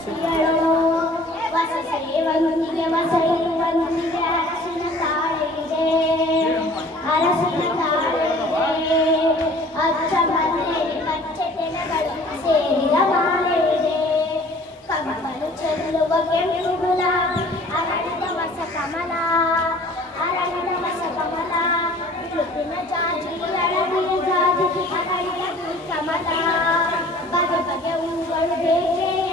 ಭಕ್ತಿಯಳು ವಸ ಸೇವಂತಿಗೆ ವಸೈವಂತಿಗೆ ಅರಸಿನ ತಾಳೆ ಇದೆ ಅರಸಿನ ತಾಳೆ ಇದೆ ಅಚ್ಚ ಮನೆಯಲ್ಲಿ ಕಚ್ಚೆ ತೆನೆಗಳು ಸೇರಿದ ಮಾಲೆ ಇದೆ ಕಂಪನು ಚೆಲ್ಲುವ ಕೆಂಪು ಗುಲಾಬಿ ಅರಳಿದ ವಸ ಕಮಲ ಅರಳಿದ ವಸ ಕಮಲ ಜೊತಿನ ಜಾಜಿ ಅರಳಿಯ ಜಾಜಿ ಅರಳಿದ ಕಮಲ ಬಗೆ ಬಗೆ ಹೂಗಳು ಬೇರೆ